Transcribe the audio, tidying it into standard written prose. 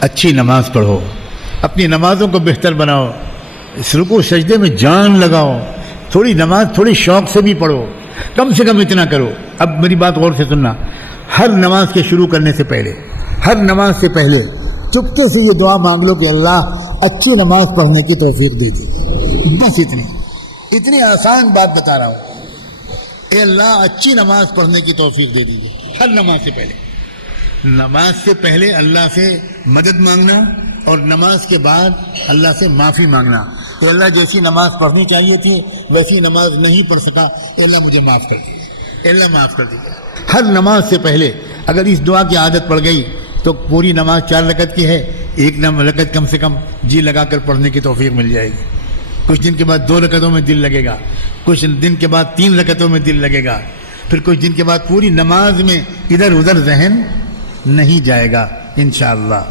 اچھی نماز پڑھو، اپنی نمازوں کو بہتر بناؤ، اس رکوع سجدے میں جان لگاؤ، تھوڑی نماز تھوڑی شوق سے بھی پڑھو، کم سے کم اتنا کرو۔ اب میری بات غور سے سننا، ہر نماز کے شروع کرنے سے پہلے، ہر نماز سے پہلے چپکے سے یہ دعا مانگ لو کہ اللہ اچھی نماز پڑھنے کی توفیق دے دے۔ بس اتنی آسان بات بتا رہا ہوں، اے اللہ اچھی نماز پڑھنے کی توفیق دے دیجیے۔ ہر نماز سے پہلے، نماز سے پہلے اللہ سے مدد مانگنا اور نماز کے بعد اللہ سے معافی مانگنا کہ اللہ جیسی نماز پڑھنی چاہیے تھی ویسی نماز نہیں پڑھ سکا، اے اللہ مجھے معاف کر دیجیے، اے اللہ معاف کر دیجیے۔ ہر نماز سے پہلے اگر اس دعا کی عادت پڑ گئی تو پوری نماز 4 رکعت کی ہے، ایک رکعت کم سے کم جی لگا کر پڑھنے کی توفیق مل جائے گی۔ کچھ دن کے بعد 2 رکعتوں میں دل لگے گا، کچھ دن کے بعد 3 رکعتوں میں دل لگے گا، پھر کچھ دن کے بعد پوری نماز میں ادھر ادھر ذہن نہیں جائے گا انشاءاللہ۔